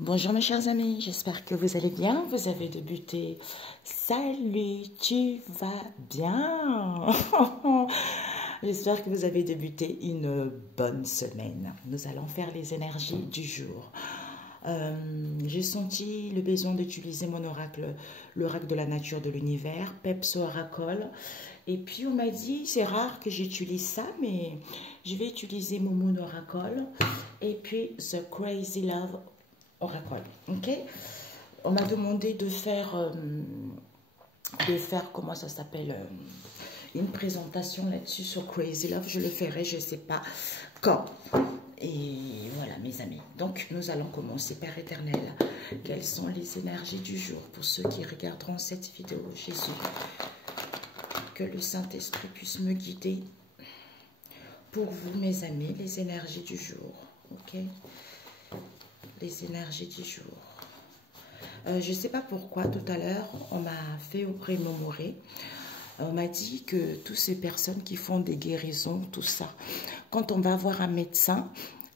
Bonjour mes chers amis, j'espère que vous allez bien, vous avez débuté. Salut, tu vas bien? J'espère que vous avez débuté une bonne semaine. Nous allons faire les énergies du jour. J'ai senti le besoin d'utiliser mon oracle, l'oracle de la nature de l'univers, Peps Oracle. Et puis on m'a dit, c'est rare que j'utilise ça, mais je vais utiliser Moon Oracle et puis The Crazy Love Oracle. Ok? On m'a demandé de faire comment ça s'appelle, une présentation là-dessus sur Crazy Love. Je le ferai, je ne sais pas quand. Et voilà mes amis, donc nous allons commencer. Père éternel, quelles sont les énergies du jour pour ceux qui regarderont cette vidéo? Jésus, que le Saint-Esprit puisse me guider pour vous mes amis, les énergies du jour. Ok, les énergies du jour. Je ne sais pas pourquoi tout à l'heure on m'a fait remémorer. On m'a dit que toutes ces personnes qui font des guérisons, tout ça, quand on va voir un médecin,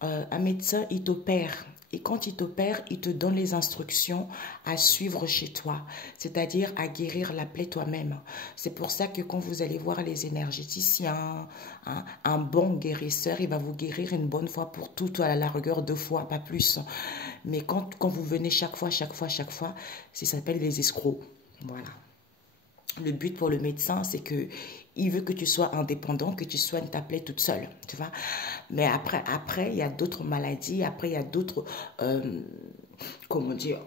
il t'opère. Et quand il t'opère, il te donne les instructions à suivre chez toi, c'est-à-dire à guérir la plaie toi-même. C'est pour ça que quand vous allez voir les énergéticiens, un bon guérisseur, il va vous guérir une bonne fois pour toutes, à la rigueur 2 fois, pas plus. Mais quand vous venez chaque fois, ça s'appelle les escrocs. Voilà. Le but pour le médecin, c'est que il veut que tu sois indépendant, que tu soignes ta plaie toute seule, tu vois. Mais après, il y a d'autres maladies, après, il y a d'autres, comment dire,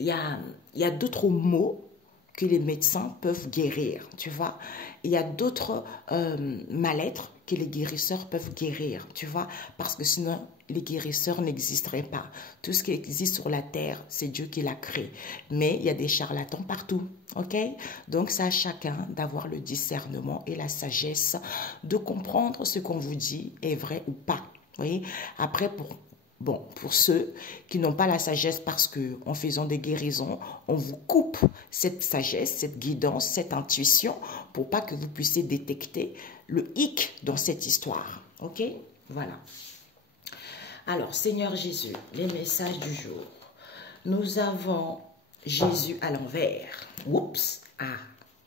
il y a d'autres maux que les médecins peuvent guérir, tu vois. Il y a d'autres mal-être que les guérisseurs peuvent guérir, tu vois, parce que sinon, les guérisseurs n'existeraient pas. Tout ce qui existe sur la terre, c'est Dieu qui l'a créé. Mais il y a des charlatans partout, ok? Donc, c'est à chacun d'avoir le discernement et la sagesse de comprendre ce qu'on vous dit est vrai ou pas. Vous voyez? Après, pour ceux qui n'ont pas la sagesse, parce qu'en faisant des guérisons, on vous coupe cette sagesse, cette guidance, cette intuition, pour pas que vous puissiez détecter le hic dans cette histoire. Ok? Voilà. Alors, Seigneur Jésus, les messages du jour. Nous avons Jésus à l'envers. Oups! Ah,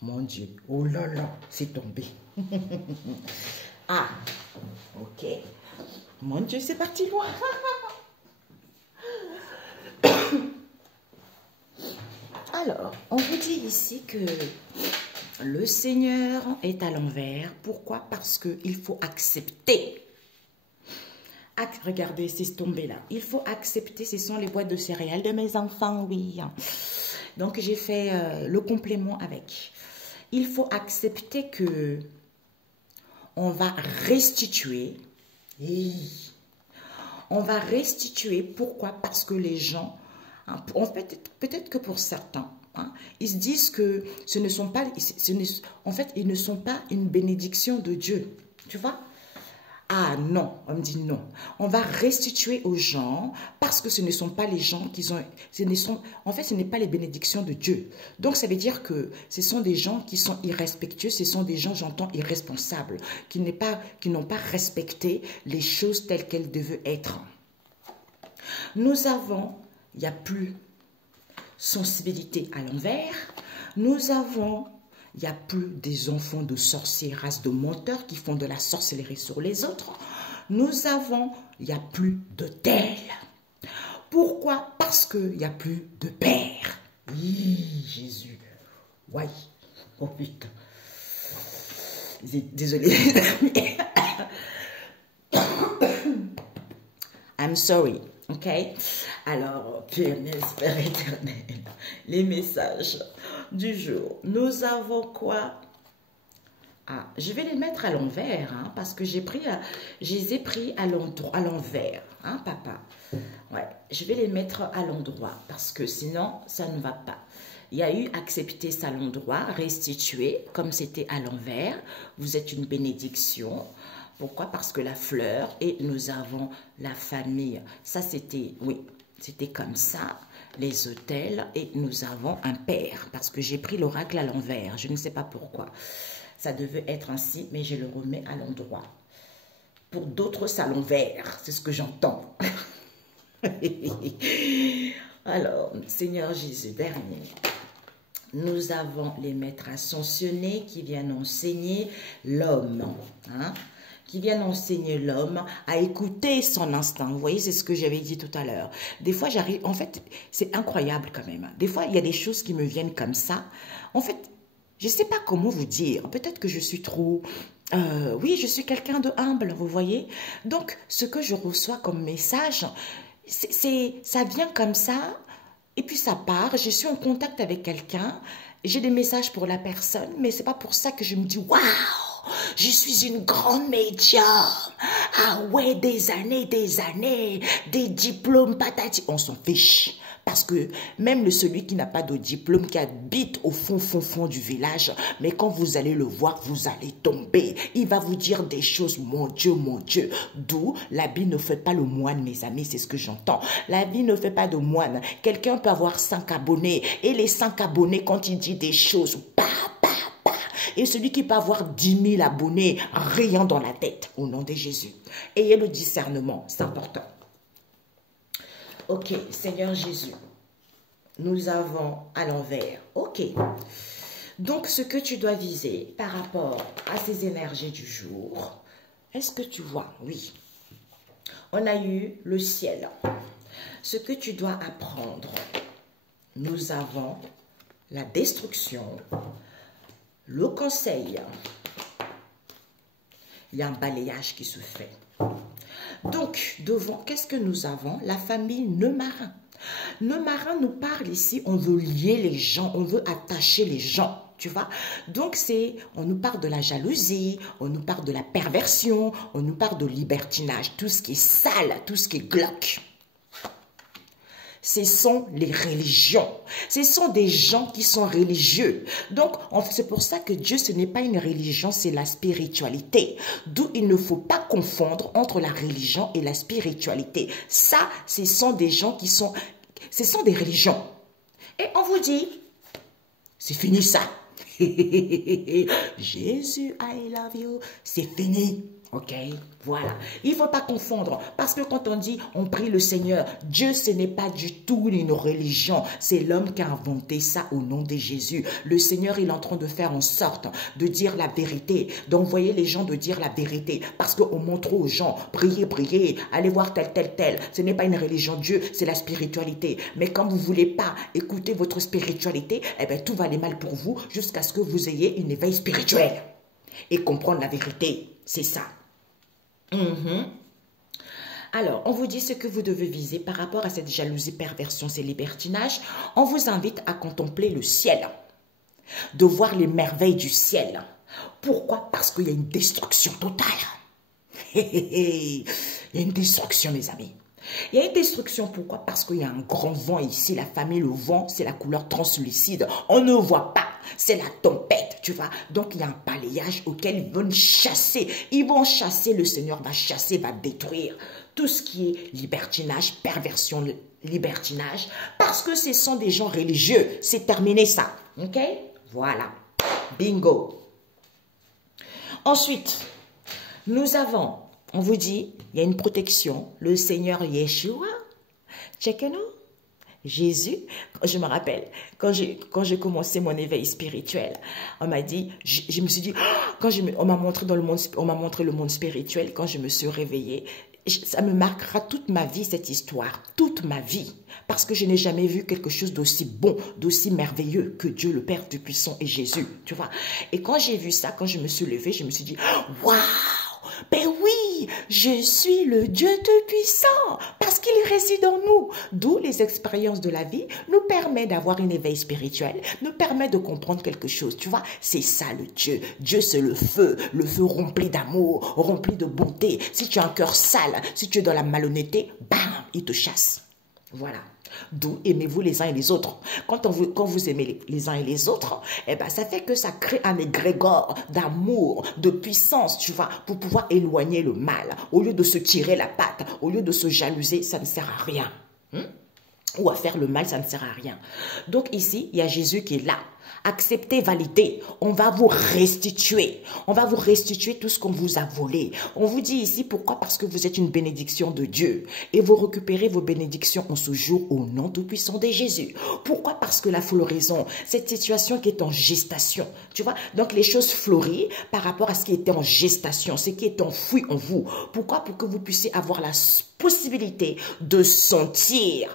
mon Dieu. Oh là là, c'est tombé. Ah, ok. Mon Dieu, c'est parti loin. Alors, on vous dit ici que le Seigneur est à l'envers. Pourquoi? Parce qu'il faut accepter. Regardez, c'est tombé là. Il faut accepter, ce sont les boîtes de céréales de mes enfants, oui. Donc, j'ai fait le complément avec. Il faut accepter que on va restituer. On va restituer. Pourquoi? Parce que les gens, peut-être que pour certains, ils se disent que ce ne sont pas, en fait, ils ne sont pas une bénédiction de Dieu. Tu vois? Ah non, on me dit non. On va restituer aux gens parce que ce ne sont pas les gens en fait, ce n'est pas les bénédictions de Dieu. Donc, ça veut dire que ce sont des gens qui sont irrespectueux, ce sont des gens, j'entends, irresponsables, qui n'ont pas respecté les choses telles qu'elles devaient être. Nous avons, il n'y a plus sensibilité à l'envers. Nous avons, il n'y a plus des enfants de sorciers, race de menteurs qui font de la sorcellerie sur les autres. Nous avons, il n'y a plus de tel. Pourquoi? Parce qu'il n'y a plus de père. Oui, Jésus. Oui. Oh putain. Désolée, les amis. I'm sorry. Ok? Alors, Père éternel, les messages du jour. Nous avons quoi? Ah, je vais les mettre à l'envers, parce que je les ai pris à l'envers, papa. Ouais, je vais les mettre à l'endroit, parce que sinon, ça ne va pas. Il y a eu accepter ça à l'endroit, restituer, comme c'était à l'envers. Vous êtes une bénédiction. Pourquoi? Parce que la fleur et nous avons la famille. Ça, c'était, oui, c'était comme ça. Les autels et nous avons un père. Parce que j'ai pris l'oracle à l'envers. Je ne sais pas pourquoi. Ça devait être ainsi, mais je le remets à l'endroit. Pour d'autres, c'est à l'envers. C'est ce que j'entends. Alors, Seigneur Jésus, dernier. Nous avons les maîtres ascensionnés qui viennent enseigner l'homme. Hein? Qui viennent enseigner l'homme à écouter son instinct. Vous voyez, c'est ce que j'avais dit tout à l'heure. Des fois, j'arrive... En fait, c'est incroyable quand même. Des fois, il y a des choses qui me viennent comme ça. En fait, je ne sais pas comment vous dire. Peut-être que je suis trop... oui, je suis quelqu'un de humble, vous voyez. Donc, ce que je reçois comme message, ça vient comme ça. Et puis ça part, je suis en contact avec quelqu'un, j'ai des messages pour la personne, mais c'est pas pour ça que je me dis « Waouh, je suis une grande médium. Ah ouais, des années, des diplômes, patati. » On s'en fiche. Parce que même celui qui n'a pas de diplôme, qui habite au fond du village, mais quand vous allez le voir, vous allez tomber. Il va vous dire des choses, mon Dieu, mon Dieu. D'où l'habit ne fait pas le moine, mes amis, c'est ce que j'entends. L'habit ne fait pas de moine. Quelqu'un peut avoir 5 abonnés, et les 5 abonnés, quand il dit des choses, bah, et celui qui peut avoir 10 000 abonnés, rien dans la tête, au nom de Jésus. Ayez le discernement, c'est important. Ok, Seigneur Jésus, nous avons à l'envers. Ok. Donc, ce que tu dois viser par rapport à ces énergies du jour, est-ce que tu vois? Oui. On a eu le ciel. Ce que tu dois apprendre, nous avons la destruction, le conseil. Il y a un balayage qui se fait. Donc, devant, qu'est-ce que nous avons? La famille Neumarin. Neumarin nous parle ici, on veut lier les gens, on veut attacher les gens, tu vois. Donc, on nous parle de la jalousie, on nous parle de la perversion, on nous parle de libertinage, tout ce qui est sale, tout ce qui est glauque. Ce sont les religions. Ce sont des gens qui sont religieux. Donc, c'est pour ça que Dieu, ce n'est pas une religion, c'est la spiritualité. D'où il ne faut pas confondre entre la religion et la spiritualité. Ça, ce sont des gens qui sont... Ce sont des religions. Et on vous dit, c'est fini ça. Jésus, I love you. C'est fini. Ok, voilà. Il ne faut pas confondre. Parce que quand on dit on prie le Seigneur, Dieu, ce n'est pas du tout une religion. C'est l'homme qui a inventé ça au nom de Jésus. Le Seigneur, il est en train de faire en sorte de dire la vérité, d'envoyer les gens de dire la vérité. Parce qu'on montre aux gens, priez, priez, allez voir tel. Ce n'est pas une religion. Dieu, c'est la spiritualité. Mais quand vous ne voulez pas écouter votre spiritualité, eh bien, tout va aller mal pour vous jusqu'à ce que vous ayez une éveil spirituel. Et comprendre la vérité. C'est ça. Alors, on vous dit ce que vous devez viser par rapport à cette jalousie, perversion, ces libertinages. On vous invite à contempler le ciel, de voir les merveilles du ciel. Pourquoi? Parce qu'il y a une destruction totale. Il y a une destruction, mes amis. Il y a une destruction, pourquoi? Parce qu'il y a un grand vent ici, la famille, le vent, c'est la couleur translucide. On ne voit pas, c'est la tempête, tu vois. Donc, il y a un balayage auquel ils vont chasser. Ils vont chasser, le Seigneur va chasser, va détruire tout ce qui est libertinage, perversion, libertinage, parce que ce sont des gens religieux. C'est terminé ça, ok? Voilà, bingo. Ensuite, nous avons... On vous dit, il y a une protection. Le Seigneur Yeshua, checkez-nous. Jésus, je me rappelle, quand j'ai commencé mon éveil spirituel, on m'a dit, je me suis dit, quand on m'a montré le monde spirituel, quand je me suis réveillée, ça me marquera toute ma vie, cette histoire, toute ma vie, parce que je n'ai jamais vu quelque chose d'aussi bon, d'aussi merveilleux que Dieu le Père Tout-Puissant et Jésus, tu vois. Et quand j'ai vu ça, quand je me suis levée, je me suis dit, waouh! Ben oui, je suis le Dieu Tout-Puissant parce qu'il réside en nous. D'où les expériences de la vie nous permettent d'avoir un éveil spirituel, nous permettent de comprendre quelque chose. Tu vois, c'est ça le Dieu. Dieu, c'est le feu rempli d'amour, rempli de bonté. Si tu as un cœur sale, si tu es dans la malhonnêteté, bam, il te chasse. Voilà. D'où aimez-vous les uns et les autres. Quand vous aimez les uns et les autres, eh ben, ça fait que ça crée un égrégore d'amour, de puissance, tu vois, pour pouvoir éloigner le mal. Au lieu de se tirer la patte, au lieu de se jalouser, ça ne sert à rien. Ou à faire le mal, ça ne sert à rien. Donc ici, il y a Jésus qui est là. Acceptez, validez. On va vous restituer. On va vous restituer tout ce qu'on vous a volé. On vous dit ici pourquoi? Parce que vous êtes une bénédiction de Dieu. Et vous récupérez vos bénédictions en ce jour au nom tout-puissant de Jésus. Pourquoi? Parce que la floraison, cette situation qui est en gestation, tu vois, donc les choses fleurissent par rapport à ce qui était en gestation, ce qui est enfoui en vous. Pourquoi? Pour que vous puissiez avoir la possibilité de sentir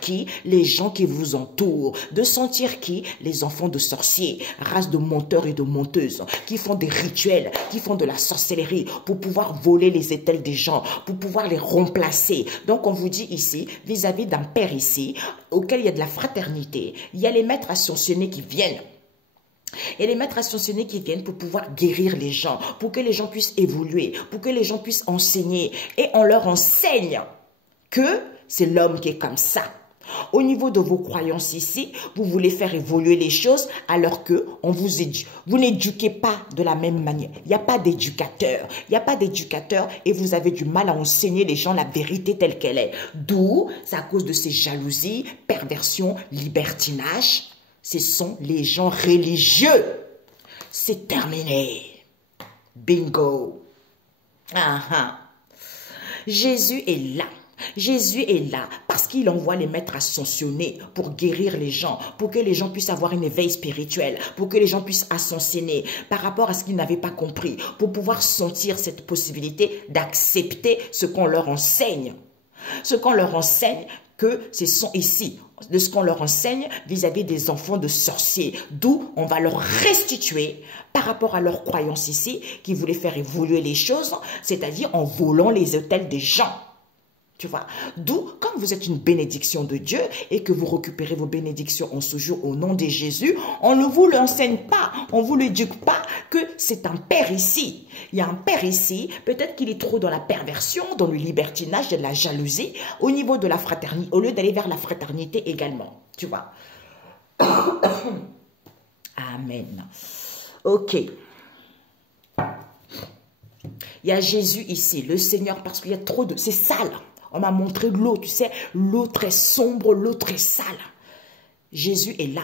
qui? Les gens qui vous entourent, de sentir qui? Les enfants de sorciers, race de menteurs et de menteuses, qui font des rituels, qui font de la sorcellerie pour pouvoir voler les étels des gens, pour pouvoir les remplacer. Donc on vous dit ici, vis-à-vis d'un père ici, auquel il y a de la fraternité, il y a les maîtres ascensionnés qui viennent. Et les maîtres ascensionnés qui viennent pour pouvoir guérir les gens, pour que les gens puissent évoluer, pour que les gens puissent enseigner. Et on leur enseigne que c'est l'homme qui est comme ça. Au niveau de vos croyances ici, vous voulez faire évoluer les choses alors que vous n'éduquez pas de la même manière. Il n'y a pas d'éducateur. Il n'y a pas d'éducateur et vous avez du mal à enseigner les gens la vérité telle qu'elle est. D'où, c'est à cause de ces jalousies, perversions, libertinages. Ce sont les gens religieux. C'est terminé. Bingo. Jésus est là. Jésus est là parce qu'il envoie les maîtres ascensionnés pour guérir les gens, pour que les gens puissent avoir un éveil spirituel, pour que les gens puissent ascensionner par rapport à ce qu'ils n'avaient pas compris, pour pouvoir sentir cette possibilité d'accepter ce qu'on leur enseigne. Ce qu'on leur enseigne, que ce sont ici, de ce qu'on leur enseigne vis-à-vis des enfants de sorciers, d'où on va leur restituer par rapport à leurs croyances ici, qui voulaient faire évoluer les choses, c'est-à-dire en volant les autels des gens. Tu vois, d'où, quand vous êtes une bénédiction de Dieu et que vous récupérez vos bénédictions en ce jour au nom de Jésus, on ne vous l'enseigne pas, on ne vous l'éduque pas que c'est un père ici. Il y a un père ici, peut-être qu'il est trop dans la perversion, dans le libertinage, de la jalousie, au niveau de la fraternité, au lieu d'aller vers la fraternité également. Tu vois. Amen. Ok. Il y a Jésus ici, le Seigneur, parce qu'il y a trop de... C'est sale. On m'a montré l'eau, tu sais, l'eau très sombre, l'eau très sale. Jésus est là.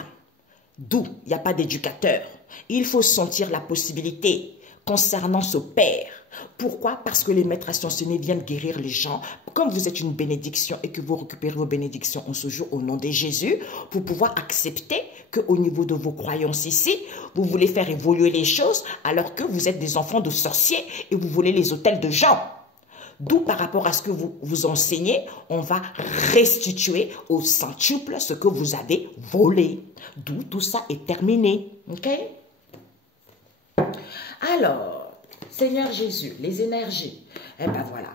D'où il n'y a pas d'éducateur. Il faut sentir la possibilité concernant ce Père. Pourquoi? Parce que les maîtres ascensionnés viennent guérir les gens. Comme vous êtes une bénédiction et que vous récupérez vos bénédictions en ce jour au nom de Jésus, pour pouvoir accepter qu'au niveau de vos croyances ici, vous voulez faire évoluer les choses alors que vous êtes des enfants de sorciers et vous voulez les autels de gens. D'où par rapport à ce que vous enseignez, on va restituer au centuple ce que vous avez volé. D'où tout ça est terminé. Ok? Alors, Seigneur Jésus, les énergies, eh ben voilà.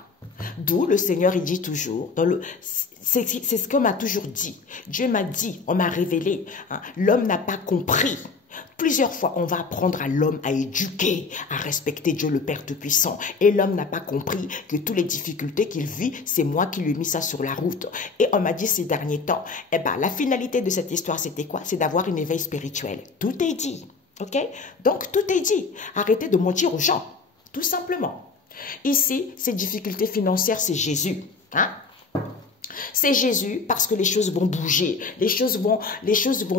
D'où le Seigneur, il dit toujours, c'est ce qu'on m'a toujours dit. Dieu m'a dit, on m'a révélé, hein, l'homme n'a pas compris. Plusieurs fois, on va apprendre à l'homme à éduquer, à respecter Dieu le Père Tout-Puissant. Et l'homme n'a pas compris que toutes les difficultés qu'il vit, c'est moi qui lui ai mis ça sur la route. Et on m'a dit ces derniers temps, eh ben, la finalité de cette histoire, c'était quoi? C'est d'avoir un éveil spirituel. Tout est dit. Ok? Donc, tout est dit. Arrêtez de mentir aux gens. Tout simplement. Ici, ces difficultés financières, c'est Jésus. Hein? C'est Jésus parce que les choses vont bouger, les choses vont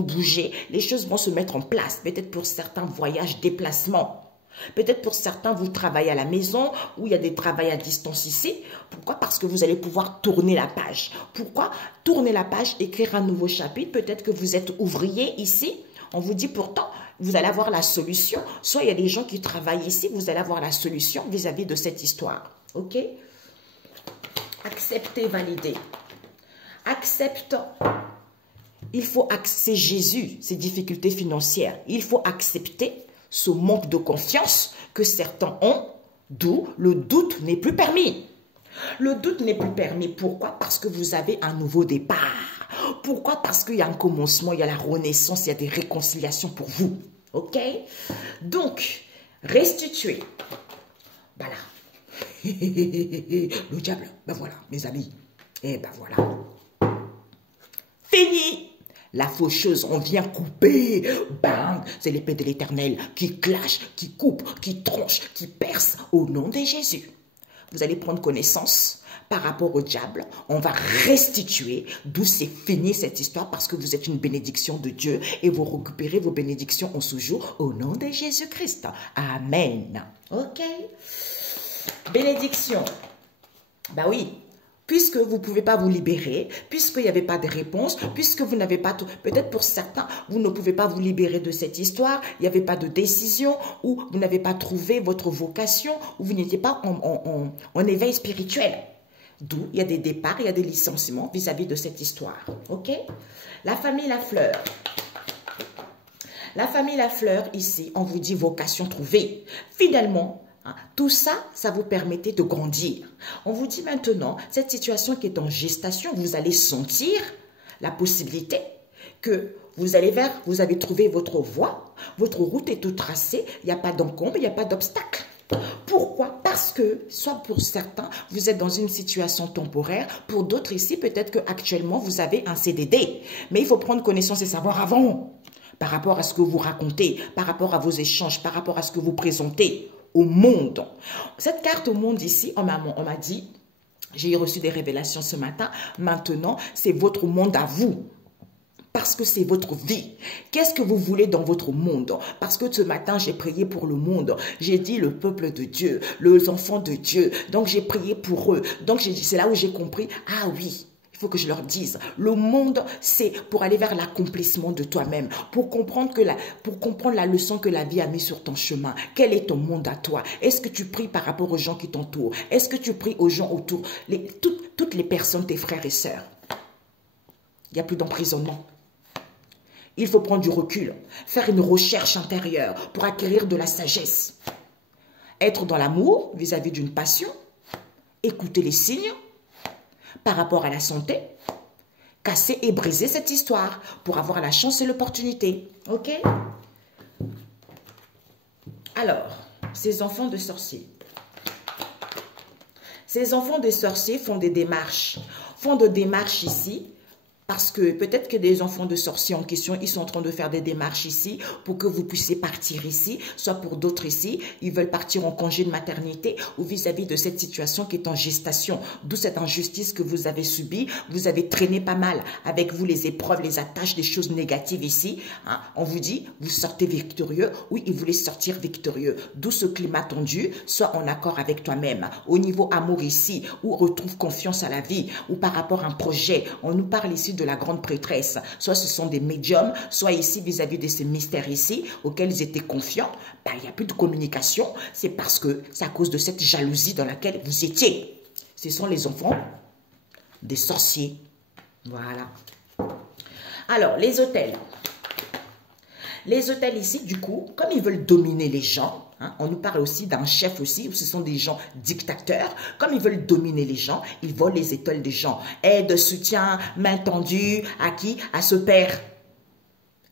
bouger, les choses vont se mettre en place. Peut-être pour certains voyages, déplacements. Peut-être pour certains, vous travaillez à la maison ou il y a des travails à distance ici. Pourquoi? Parce que vous allez pouvoir tourner la page. Pourquoi? Tourner la page, écrire un nouveau chapitre. Peut-être que vous êtes ouvrier ici. On vous dit pourtant, vous allez avoir la solution. Soit il y a des gens qui travaillent ici, vous allez avoir la solution vis-à-vis de cette histoire. Ok? Acceptez, validez. Acceptons. Il faut accepter Jésus, ses difficultés financières. Il faut accepter ce manque de confiance que certains ont, d'où le doute n'est plus permis. Le doute n'est plus permis. Pourquoi? Parce que vous avez un nouveau départ. Pourquoi? Parce qu'il y a un commencement, il y a la renaissance, il y a des réconciliations pour vous. Ok? Donc, restituez. Voilà. Le diable, ben voilà, mes amis. Et ben voilà. Fini. La faucheuse, on vient couper. Bang, c'est l'épée de l'Éternel qui clash, qui coupe, qui tronche, qui perce au nom de Jésus. vous allez prendre connaissance par rapport au diable. On va restituer d'où c'est fini cette histoire parce que vous êtes une bénédiction de Dieu et vous récupérez vos bénédictions en ce jour au nom de Jésus-Christ. Amen. Ok. Bénédiction. Bah oui. Puisque vous ne pouvez pas vous libérer, puisqu'il n'y avait pas de réponse, puisque vous n'avez pas tout, peut-être pour certains, vous ne pouvez pas vous libérer de cette histoire, il n'y avait pas de décision, ou vous n'avez pas trouvé votre vocation, ou vous n'étiez pas en éveil spirituel. D'où il y a des départs, il y a des licenciements vis-à-vis de cette histoire. Ok? La famille Lafleur. La famille Lafleur, ici, on vous dit vocation trouvée. Finalement, tout ça, ça vous permettait de grandir. On vous dit maintenant, cette situation qui est en gestation, vous allez sentir la possibilité que vous allez vers, vous avez trouvé votre voie, votre route est toute tracée, il n'y a pas d'encombre, il n'y a pas d'obstacle. Pourquoi? Parce que, soit pour certains, vous êtes dans une situation temporaire, pour d'autres ici, peut-être qu'actuellement, vous avez un CDD. Mais il faut prendre connaissance et savoir avant, par rapport à ce que vous racontez, par rapport à vos échanges, par rapport à ce que vous présentez au monde. Cette carte au monde ici, on m'a dit, j'ai reçu des révélations ce matin, maintenant, c'est votre monde à vous. Parce que c'est votre vie. Qu'est-ce que vous voulez dans votre monde? Parce que ce matin, j'ai prié pour le monde. J'ai dit le peuple de Dieu, les enfants de Dieu. Donc, j'ai prié pour eux. Donc, c'est là où j'ai compris, ah oui, il faut que je leur dise, le monde, c'est pour aller vers l'accomplissement de toi-même, pour comprendre la leçon que la vie a mise sur ton chemin. Quel est ton monde à toi? Est-ce que tu pries par rapport aux gens qui t'entourent? Est-ce que tu pries aux gens autour? Toutes les personnes, tes frères et sœurs. Il n'y a plus d'emprisonnement. Il faut prendre du recul, faire une recherche intérieure pour acquérir de la sagesse. Être dans l'amour vis-à-vis d'une passion, écouter les signes, par rapport à la santé, casser et briser cette histoire pour avoir la chance et l'opportunité. Ok? Alors, ces enfants de sorciers. Ces enfants de sorciers font des démarches ici. Parce que peut-être que des enfants de sorciers en question, ils sont en train de faire des démarches ici pour que vous puissiez partir ici, soit pour d'autres ici, ils veulent partir en congé de maternité ou vis-à-vis de cette situation qui est en gestation. D'où cette injustice que vous avez subie, vous avez traîné pas mal avec vous les épreuves, les attaches, des choses négatives ici. Hein. On vous dit, vous sortez victorieux. Oui, ils voulaient sortir victorieux. D'où ce climat tendu, soit en accord avec toi-même. Au niveau amour ici, où on retrouve confiance à la vie, ou par rapport à un projet, on nous parle ici de la grande prêtresse, soit ce sont des médiums, soit ici vis-à-vis de ces mystères ici, auxquels ils étaient confiants, il n'y a plus de communication, c'est parce que c'est à cause de cette jalousie dans laquelle vous étiez. Ce sont les enfants des sorciers. Voilà. Alors, les hôtels. Les hôtels ici, du coup, comme ils veulent dominer les gens, hein, on nous parle aussi d'un chef aussi, où ce sont des gens dictateurs. Comme ils veulent dominer les gens, ils volent les étoiles des gens. Aide, soutien, main tendue, à qui? À ce père.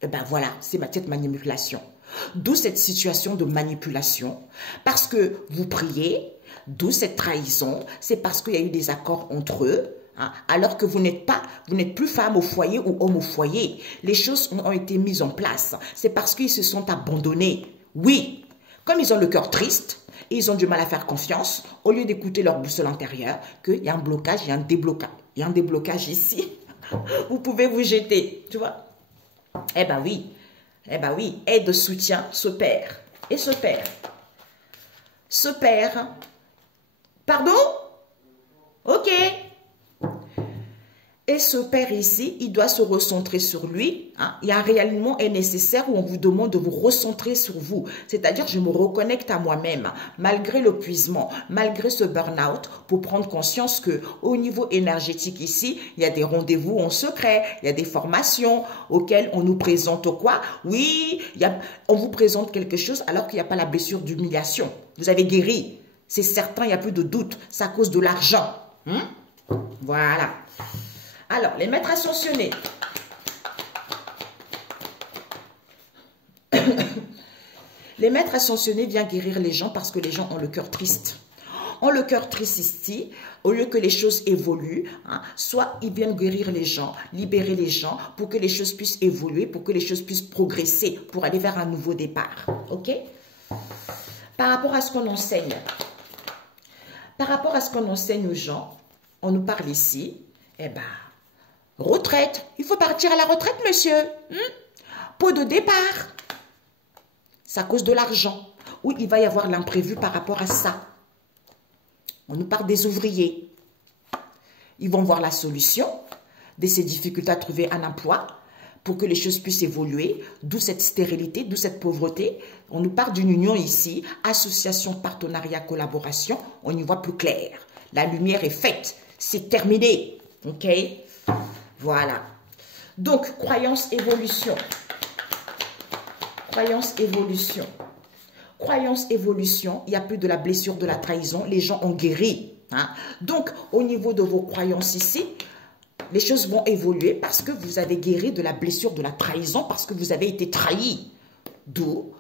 Eh bien voilà, c'est cette manipulation. D'où cette situation de manipulation. Parce que vous priez, d'où cette trahison, c'est parce qu'il y a eu des accords entre eux. Hein, alors que vous n'êtes plus femme au foyer ou homme au foyer. Les choses ont été mises en place. C'est parce qu'ils se sont abandonnés. Oui, comme ils ont le cœur triste et ils ont du mal à faire confiance, au lieu d'écouter leur boussole intérieure, qu'il y a un blocage, il y a un déblocage. Il y a un déblocage ici. Vous pouvez vous jeter, tu vois. Eh ben oui, aide, soutien, ce père. Et ce père. Ce père. Pardon? Ok. Et ce père ici, il doit se recentrer sur lui. Hein. Il y a réellement un nécessaire où on vous demande de vous recentrer sur vous. C'est-à-dire, je me reconnecte à moi-même, malgré l'épuisement, malgré ce burn-out, pour prendre conscience que au niveau énergétique ici, il y a des rendez-vous en secret, il y a des formations auxquelles on nous présente quoi? Oui, on vous présente quelque chose alors qu'il n'y a pas la blessure d'humiliation. Vous avez guéri. C'est certain, il n'y a plus de doute. C'est à cause de l'argent. Hein? Voilà. Alors, les maîtres ascensionnés. Les maîtres ascensionnés viennent guérir les gens parce que les gens ont le cœur triste. Ont le cœur triste ici, au lieu que les choses évoluent, hein, soit ils viennent guérir les gens, libérer les gens pour que les choses puissent évoluer, pour que les choses puissent progresser, pour aller vers un nouveau départ. OK? Par rapport à ce qu'on enseigne. par rapport à ce qu'on enseigne aux gens, on nous parle ici, eh ben, retraite. Il faut partir à la retraite, monsieur. Pot de départ. C'est à cause de l'argent. Ou il va y avoir l'imprévu par rapport à ça. On nous parle des ouvriers. Ils vont voir la solution de ces difficultés à trouver un emploi pour que les choses puissent évoluer, d'où cette stérilité, d'où cette pauvreté. On nous parle d'une union ici, association, partenariat, collaboration, on y voit plus clair. La lumière est faite, c'est terminé, ok? Voilà. Donc, croyance, évolution. Croyance, évolution. Croyance, évolution, il n'y a plus de la blessure, de la trahison, les gens ont guéri. Hein? Donc, au niveau de vos croyances ici, les choses vont évoluer parce que vous avez guéri de la blessure, de la trahison, parce que vous avez été trahi. D'où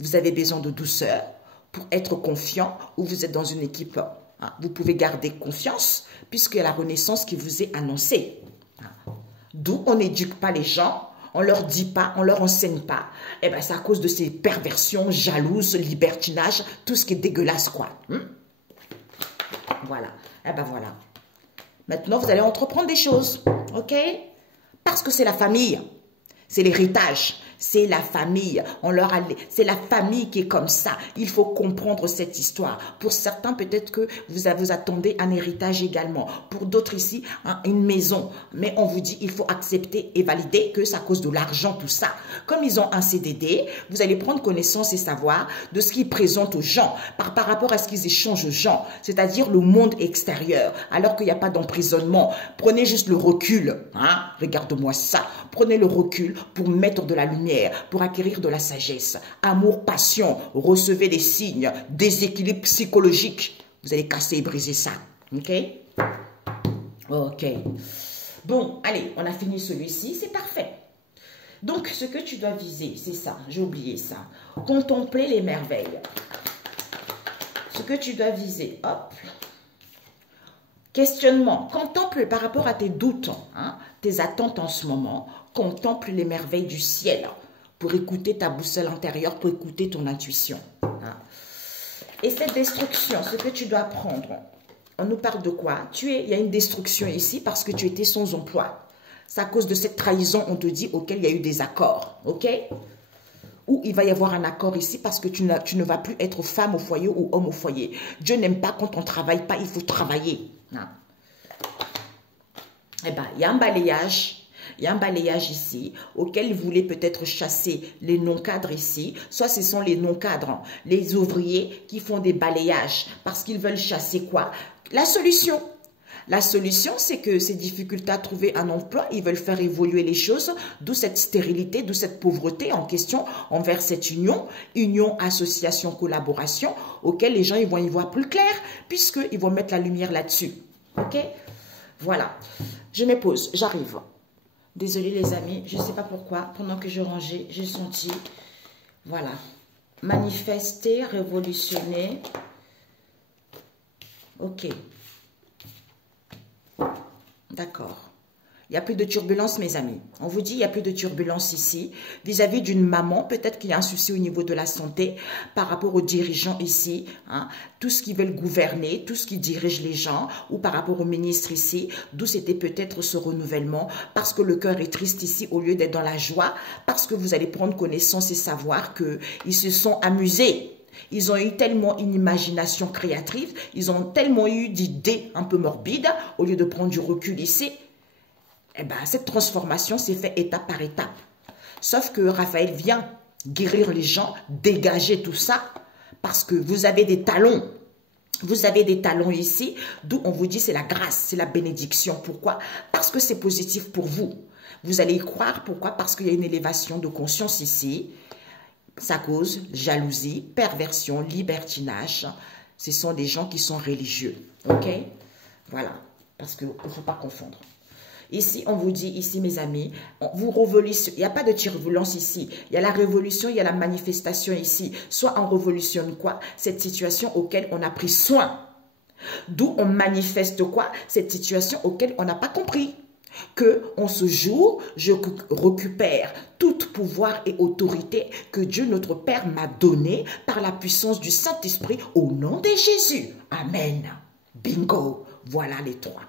vous avez besoin de douceur pour être confiant ou vous êtes dans une équipe. Hein, vous pouvez garder confiance puisqu'il y a la renaissance qui vous est annoncée. Hein. D'où on n'éduque pas les gens, on ne leur dit pas, on ne leur enseigne pas. Eh bien, c'est à cause de ces perversions, jalouses, libertinage, tout ce qui est dégueulasse, quoi. Voilà. Eh bien, voilà. Maintenant, vous allez entreprendre des choses, ok? Parce que c'est la famille, c'est l'héritage, c'est la famille. C'est la famille qui est comme ça. Il faut comprendre cette histoire. Pour certains, peut-être que vous attendez un héritage également. Pour d'autres ici, une maison. Mais on vous dit, il faut accepter et valider que c'est à cause de l'argent, tout ça. Comme ils ont un CDD, vous allez prendre connaissance et savoir de ce qu'ils présentent aux gens par rapport à ce qu'ils échangent aux gens, c'est-à-dire le monde extérieur, alors qu'il n'y a pas d'emprisonnement. Prenez juste le recul. Hein? Regarde-moi ça. Prenez le recul pour mettre de la lumière, pour acquérir de la sagesse, amour, passion, recevez des signes, déséquilibre psychologique. Vous allez casser et briser ça. Ok? Ok. Bon, allez, on a fini celui-ci, c'est parfait. Donc, ce que tu dois viser, c'est ça, j'ai oublié ça. Contempler les merveilles. Ce que tu dois viser, hop. Questionnement, contemple par rapport à tes doutes, hein, tes attentes en ce moment. Contemple les merveilles du ciel pour écouter ta boussole intérieure, pour écouter ton intuition. Hein. Et cette destruction, ce que tu dois prendre, on nous parle de quoi? Il y a une destruction ici parce que tu étais sans emploi. C'est à cause de cette trahison, on te dit, auquel il y a eu des accords. Ok? Ou il va y avoir un accord ici parce que tu ne vas plus être femme au foyer ou homme au foyer. Dieu n'aime pas quand on ne travaille pas, il faut travailler. Hein. Eh bien, il y a un balayage. Il y a un balayage ici auquel vous voulez peut-être chasser les non-cadres ici. Soit ce sont les non-cadres, les ouvriers qui font des balayages parce qu'ils veulent chasser quoi? La solution. La solution, c'est que ces difficultés à trouver un emploi, ils veulent faire évoluer les choses, d'où cette stérilité, d'où cette pauvreté en question envers cette union, association, collaboration, auquel les gens ils vont y voir plus clair puisqu'ils vont mettre la lumière là-dessus. Ok? Voilà. Je me pose, j'arrive. Désolée les amis, je ne sais pas pourquoi, pendant que je rangeais, j'ai senti, voilà, manifester, révolutionner. Ok. D'accord. Il n'y a plus de turbulence, mes amis. On vous dit, il n'y a plus de turbulence ici. Vis-à-vis d'une maman, peut-être qu'il y a un souci au niveau de la santé par rapport aux dirigeants ici. Hein, tout ce qui veulent gouverner, tout ce qui dirige les gens, ou par rapport aux ministres ici, d'où c'était peut-être ce renouvellement, parce que le cœur est triste ici au lieu d'être dans la joie, parce que vous allez prendre connaissance et savoir qu'ils se sont amusés. Ils ont eu tellement une imagination créative, ils ont tellement eu d'idées un peu morbides, au lieu de prendre du recul ici. Eh ben, cette transformation s'est faite étape par étape. Sauf que Raphaël vient guérir les gens, dégager tout ça, parce que vous avez des talons. Vous avez des talons ici, d'où on vous dit c'est la grâce, c'est la bénédiction. Pourquoi? Parce que c'est positif pour vous. Vous allez y croire. Pourquoi? Parce qu'il y a une élévation de conscience ici. Ça cause jalousie, perversion, libertinage. Ce sont des gens qui sont religieux. Ok? Voilà. Parce qu'il ne faut pas confondre. Ici, on vous dit, ici, mes amis, vous révolutionnez. Il n'y a pas de turbulence ici. Il y a la révolution, il y a la manifestation ici. Soit on révolutionne quoi? Cette situation auquel on a pris soin. D'où on manifeste quoi? Cette situation auquel on n'a pas compris. Que en ce jour, je récupère tout pouvoir et autorité que Dieu notre Père m'a donné par la puissance du Saint-Esprit au nom de Jésus. Amen. Bingo. Voilà les 3.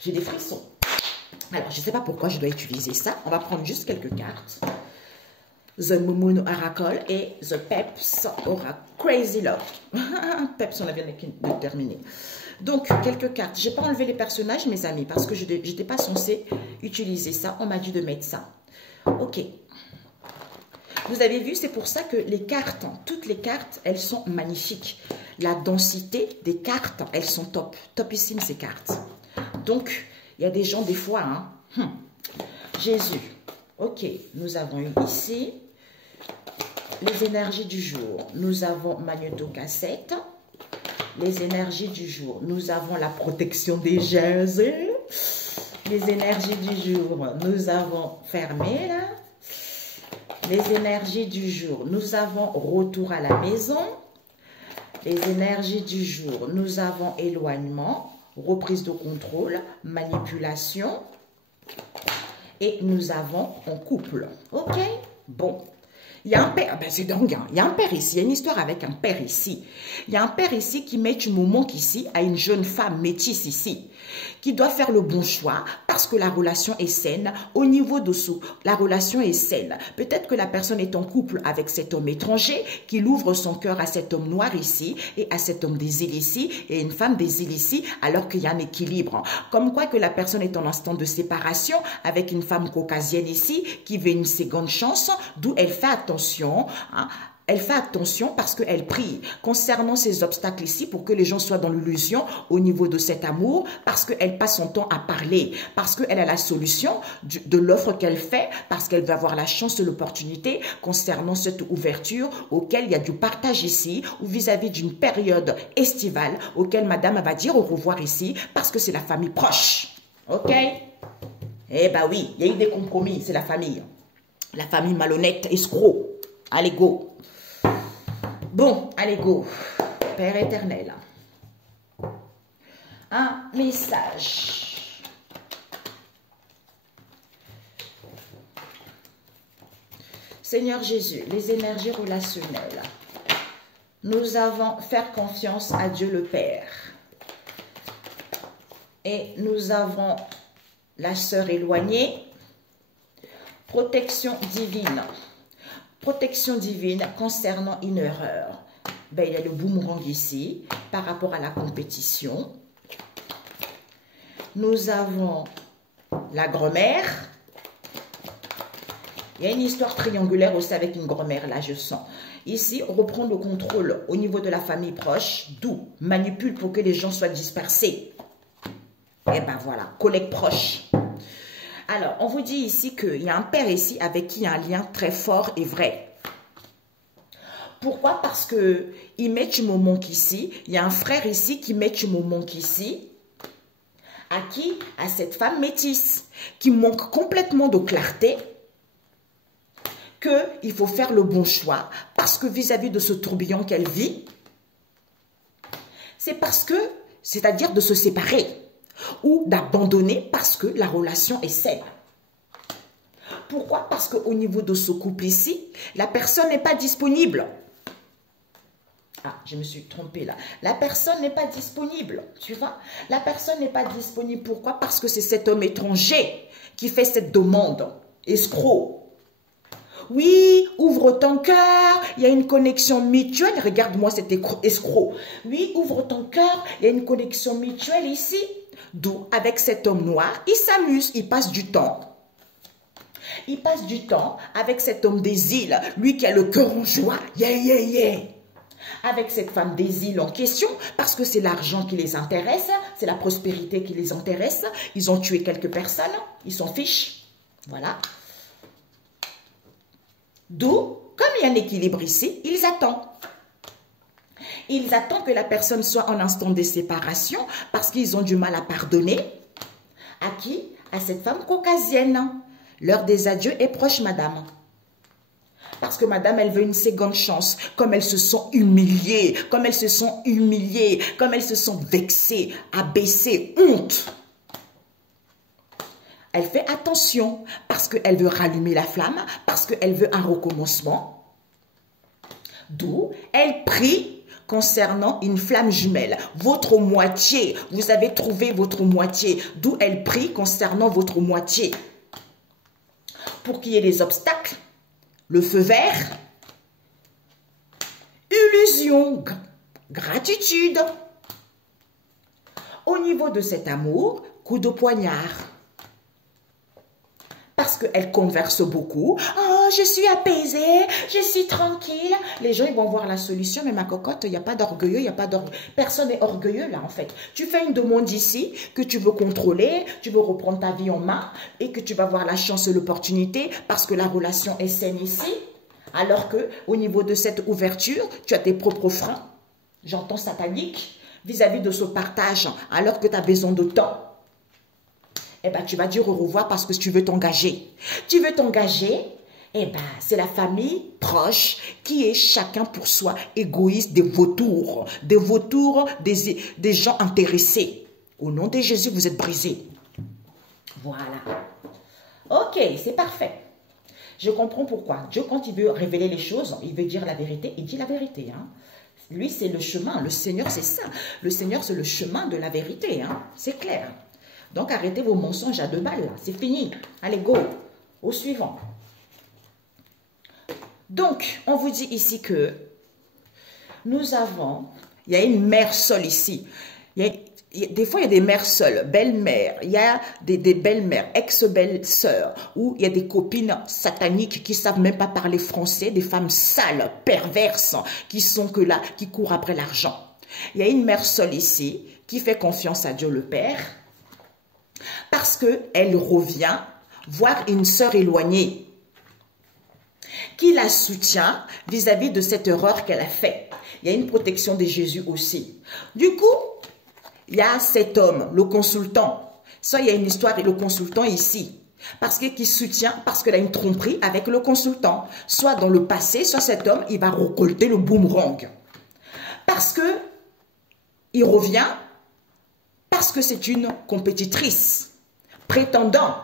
J'ai des frissons. Alors, je ne sais pas pourquoi je dois utiliser ça. On va prendre juste quelques cartes. The Moon Oracle et The Peps Oracle. Crazy Love. Peps, on vient de terminer. Donc, quelques cartes. Je n'ai pas enlevé les personnages, mes amis, parce que je n'étais pas censée utiliser ça. On m'a dit de mettre ça. Ok. Vous avez vu, c'est pour ça que les cartes, toutes les cartes, elles sont magnifiques. La densité des cartes, elles sont top. Topissimes, ces cartes. Donc, il y a des gens, des fois, Jésus. Ok, nous avons eu ici les énergies du jour. Nous avons magnétocassette. Les énergies du jour. Nous avons la protection des Jésus. Les énergies du jour. Nous avons fermé, là. Les énergies du jour. Nous avons retour à la maison. Les énergies du jour. Nous avons éloignement, reprise de contrôle, manipulation. Et nous avons en couple. Ok? Bon. Il y a un père, ben c'est dingue, hein. Il y a un père ici, il y a une histoire avec un père ici. Il y a un père ici qui met une moment ici à une jeune femme métisse ici, qui doit faire le bon choix parce que la relation est saine. Au niveau dessous, la relation est saine. Peut-être que la personne est en couple avec cet homme étranger, qu'il ouvre son cœur à cet homme noir ici et à cet homme des îles ici et une femme des îles ici, alors qu'il y a un équilibre. Comme quoi que la personne est en instant de séparation avec une femme caucasienne ici qui veut une seconde chance, d'où elle fait attention. Elle fait attention parce qu'elle prie concernant ces obstacles ici pour que les gens soient dans l'illusion au niveau de cet amour, parce qu'elle passe son temps à parler, parce qu'elle a la solution de l'offre qu'elle fait, parce qu'elle va avoir la chance et l'opportunité concernant cette ouverture auquel il y a du partage ici, ou vis-à-vis d'une période estivale auquel madame va dire au revoir ici, parce que c'est la famille proche. Ok? Eh ben oui, il y a eu des compromis, c'est la famille. La famille malhonnête, escroc. Allez, go. Bon, allez, go. Père éternel. Un message. Seigneur Jésus, les énergies relationnelles. Nous avons faire confiance à Dieu le Père. Et nous avons la sœur éloignée. Protection divine. Protection divine concernant une erreur. Ben, il y a le boomerang ici par rapport à la compétition. Nous avons la grand-mère. Il y a une histoire triangulaire aussi avec une grand-mère, là je sens. Ici, on reprend le contrôle au niveau de la famille proche, d'où manipule pour que les gens soient dispersés. Et ben voilà, collègue proche. Alors, on vous dit ici qu'il y a un père ici avec qui il y a un lien très fort et vrai. Pourquoi? Parce qu'il met du moment qu'ici, il y a un frère ici qui met du moment qu'ici, à qui? À cette femme métisse, qui manque complètement de clarté, qu'il faut faire le bon choix, parce que vis-à-vis de ce tourbillon qu'elle vit, c'est parce que, c'est-à-dire de se séparer, ou d'abandonner parce que la relation est saine. Pourquoi? Parce qu'au niveau de ce couple ici, la personne n'est pas disponible. Ah, je me suis trompée là. La personne n'est pas disponible, tu vois. La personne n'est pas disponible. Pourquoi? Parce que c'est cet homme étranger qui fait cette demande. Escroc. Oui, ouvre ton cœur, il y a une connexion mutuelle. Regarde-moi cet escroc. Oui, ouvre ton cœur, il y a une connexion mutuelle ici. D'où, avec cet homme noir, il s'amuse, il passe du temps. Il passe du temps avec cet homme des îles, lui qui a le cœur en joie. Yeah, yeah, yeah. Avec cette femme des îles en question, parce que c'est l'argent qui les intéresse, c'est la prospérité qui les intéresse. Ils ont tué quelques personnes, ils s'en fichent. Voilà. D'où, comme il y a un équilibre ici, ils attendent. Ils attendent que la personne soit en instant de séparation parce qu'ils ont du mal à pardonner. À qui? À cette femme caucasienne. L'heure des adieux est proche, madame. Parce que madame, elle veut une seconde chance. Comme elles se sont humiliées, comme elles se sont humiliées, comme elles se sont vexées, abaissées, honte. Elle fait attention parce qu'elle veut rallumer la flamme, parce qu'elle veut un recommencement. D'où elle prie concernant une flamme jumelle. Votre moitié, vous avez trouvé votre moitié. D'où elle prie concernant votre moitié. Pour qu'il y ait des obstacles, le feu vert, illusion, gratitude. Au niveau de cet amour, coup de poignard. Parce qu'elle converse beaucoup. Oh, je suis apaisée, je suis tranquille. Les gens, ils vont voir la solution, mais ma cocotte, il n'y a pas d'orgueilleux, il n'y a pas d'orgueilleux. Personne n'est orgueilleux là, en fait. Tu fais une demande ici, que tu veux contrôler, tu veux reprendre ta vie en main, et que tu vas voir la chance et l'opportunité, parce que la relation est saine ici. Alors que, au niveau de cette ouverture, tu as tes propres freins. J'entends satanique vis-à-vis de ce partage, alors que tu as besoin de temps. Eh bien, tu vas dire au revoir parce que tu veux t'engager. Tu veux t'engager, eh bien, c'est la famille proche qui est chacun pour soi, égoïste, des vautours, des gens intéressés. Au nom de Jésus, vous êtes brisés. Voilà. Ok, c'est parfait. Je comprends pourquoi. Dieu, quand il veut révéler les choses, il veut dire la vérité, il dit la vérité. Hein. Lui, c'est le chemin. Le Seigneur, c'est ça. Le Seigneur, c'est le chemin de la vérité. Hein. C'est clair. Donc, arrêtez vos mensonges à 2 balles. C'est fini. Allez, go. Au suivant. Donc, on vous dit ici que nous avons... Il y a une mère seule ici. Des fois, il y a des mères seules, belles-mères. Il y a des belles-mères, ex-belles-sœurs, où il y a des copines sataniques qui ne savent même pas parler français, des femmes sales, perverses, qui sont que là, qui courent après l'argent. Il y a une mère seule ici qui fait confiance à Dieu le Père, parce qu'elle revient voir une sœur éloignée qui la soutient vis-à-vis de cette erreur qu'elle a faite. Il y a une protection de Jésus aussi. Du coup, il y a cet homme, le consultant. Soit il y a une histoire et le consultant ici. Parce qu'il soutient, parce qu'elle a une tromperie avec le consultant. Soit dans le passé, soit cet homme, il va récolter le boomerang. Parce que il revient, parce que c'est une compétitrice, prétendant.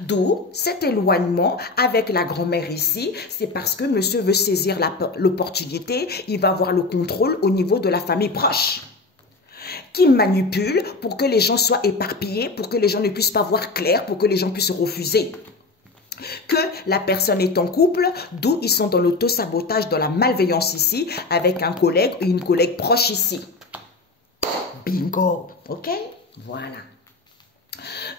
D'où cet éloignement avec la grand-mère ici, c'est parce que monsieur veut saisir l'opportunité, il va avoir le contrôle au niveau de la famille proche, qui manipule pour que les gens soient éparpillés, pour que les gens ne puissent pas voir clair, pour que les gens puissent refuser. Que la personne est en couple, d'où ils sont dans l'auto-sabotage, dans la malveillance ici, avec un collègue ou une collègue proche ici. Bingo, ok? Voilà.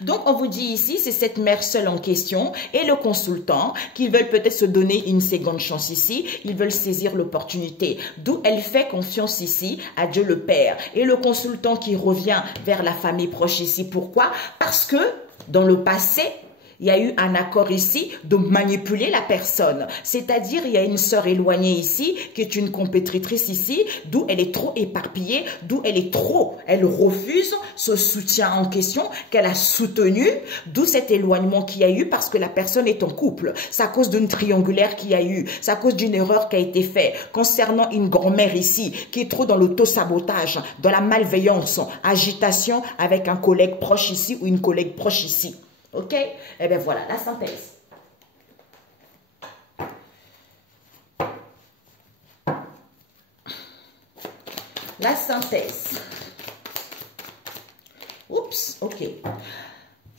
Donc, on vous dit ici, c'est cette mère seule en question et le consultant qui veulent peut-être se donner une seconde chance ici. Ils veulent saisir l'opportunité. D'où elle fait confiance ici à Dieu le Père. Et le consultant qui revient vers la famille proche ici. Pourquoi? Parce que dans le passé, il y a eu un accord ici de manipuler la personne. C'est-à-dire, il y a une sœur éloignée ici, qui est une compétitrice ici, d'où elle est trop éparpillée, d'où elle refuse ce soutien en question qu'elle a soutenu, d'où cet éloignement qu'il y a eu parce que la personne est en couple. C'est à cause d'une triangulaire qu'il y a eu, c'est à cause d'une erreur qui a été faite concernant une grand-mère ici, qui est trop dans l'auto-sabotage, dans la malveillance, agitation avec un collègue proche ici ou une collègue proche ici. Ok? Eh bien voilà, la synthèse. La synthèse. Oups, ok.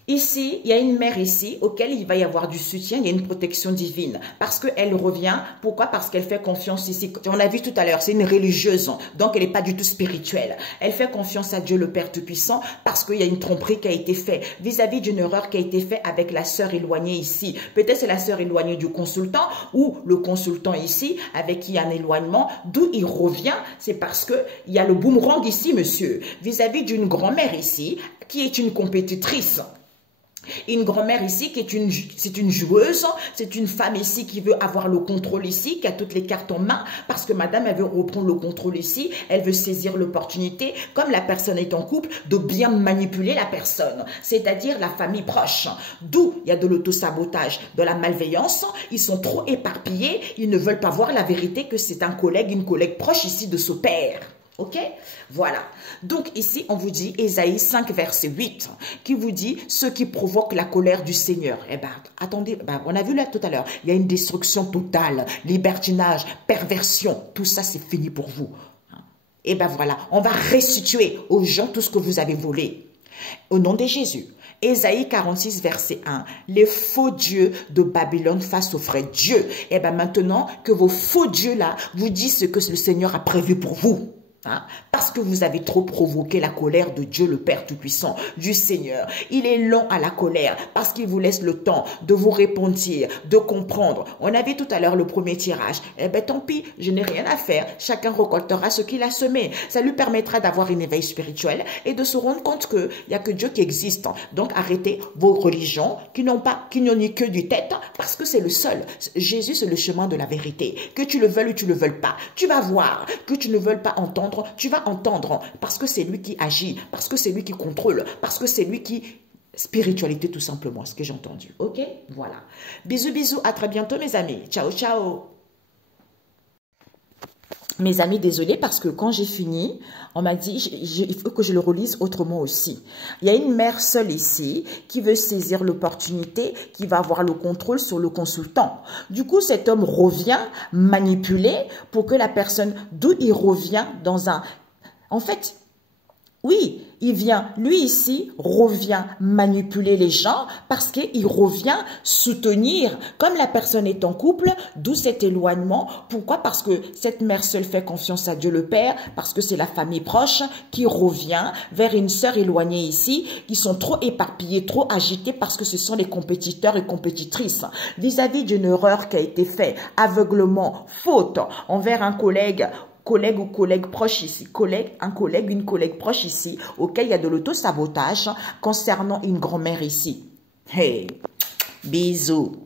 Ici, il y a une mère ici auquel il va y avoir du soutien, il y a une protection divine. Parce qu'elle revient. Pourquoi? Parce qu'elle fait confiance ici. On a vu tout à l'heure, c'est une religieuse. Donc, elle n'est pas du tout spirituelle. Elle fait confiance à Dieu le Père Tout-Puissant parce qu'il y a une tromperie qui a été faite vis-à-vis d'une erreur qui a été faite avec la sœur éloignée ici. Peut-être c'est la sœur éloignée du consultant ou le consultant ici avec qui il y a un éloignement. D'où il revient, c'est parce qu'il y a le boomerang ici, monsieur. Vis-à-vis d'une grand-mère ici qui est une compétitrice. Une grand-mère ici qui est c'est une joueuse, c'est une femme ici qui veut avoir le contrôle ici, qui a toutes les cartes en main, parce que madame, elle veut reprendre le contrôle ici, elle veut saisir l'opportunité, comme la personne est en couple, de bien manipuler la personne, c'est-à-dire la famille proche. D'où il y a de l'autosabotage, de la malveillance, ils sont trop éparpillés, ils ne veulent pas voir la vérité que c'est un collègue, une collègue proche ici de ce père. Ok? Voilà. Donc ici, on vous dit Ésaïe 5, verset 8, qui vous dit ce qui provoque la colère du Seigneur. Eh bien, attendez, on a vu là tout à l'heure, il y a une destruction totale, libertinage, perversion, tout ça c'est fini pour vous. Et ben voilà, on va restituer aux gens tout ce que vous avez volé. Au nom de Jésus. Ésaïe 46, verset 1. Les faux dieux de Babylone face aux vrais dieux. Et bien maintenant que vos faux dieux là vous disent ce que le Seigneur a prévu pour vous. Hein? Parce que vous avez trop provoqué la colère de Dieu le Père Tout-Puissant, du Seigneur. Il est lent à la colère parce qu'il vous laisse le temps de vous repentir, de comprendre. On avait tout à l'heure le premier tirage. Eh bien tant pis, je n'ai rien à faire. Chacun récoltera ce qu'il a semé. Ça lui permettra d'avoir un éveil spirituel et de se rendre compte qu'il n'y a que Dieu qui existe. Donc arrêtez vos religions qui n'ont ni que du tête parce que c'est le seul. Jésus c'est le chemin de la vérité. Que tu le veuilles ou tu ne le veuilles pas. Tu vas voir. Que tu ne veuilles pas entendre, tu vas entendre parce que c'est lui qui agit, parce que c'est lui qui contrôle, parce que c'est lui qui... Spiritualité tout simplement, ce que j'ai entendu. Ok? Voilà. Bisous, bisous. À très bientôt mes amis. Ciao, ciao. Mes amis, désolé parce que quand j'ai fini, on m'a dit il faut que je le relise autrement aussi. Il y a une mère seule ici qui veut saisir l'opportunité, qui va avoir le contrôle sur le consultant. Du coup, cet homme revient manipuler pour que la personne, d'où il revient dans un... En fait, oui, il vient, lui ici, revient manipuler les gens parce qu'il revient soutenir. Comme la personne est en couple, d'où cet éloignement. Pourquoi? Parce que cette mère seule fait confiance à Dieu le Père, parce que c'est la famille proche qui revient vers une sœur éloignée ici, qui sont trop éparpillés, trop agités parce que ce sont les compétiteurs et compétitrices. Vis-à-vis d'une erreur qui a été faite, aveuglement, faute envers un collègue ou collègue proche ici, une collègue proche ici, auquel il y a de l'auto-sabotage concernant une grand-mère ici. Hey, bisous.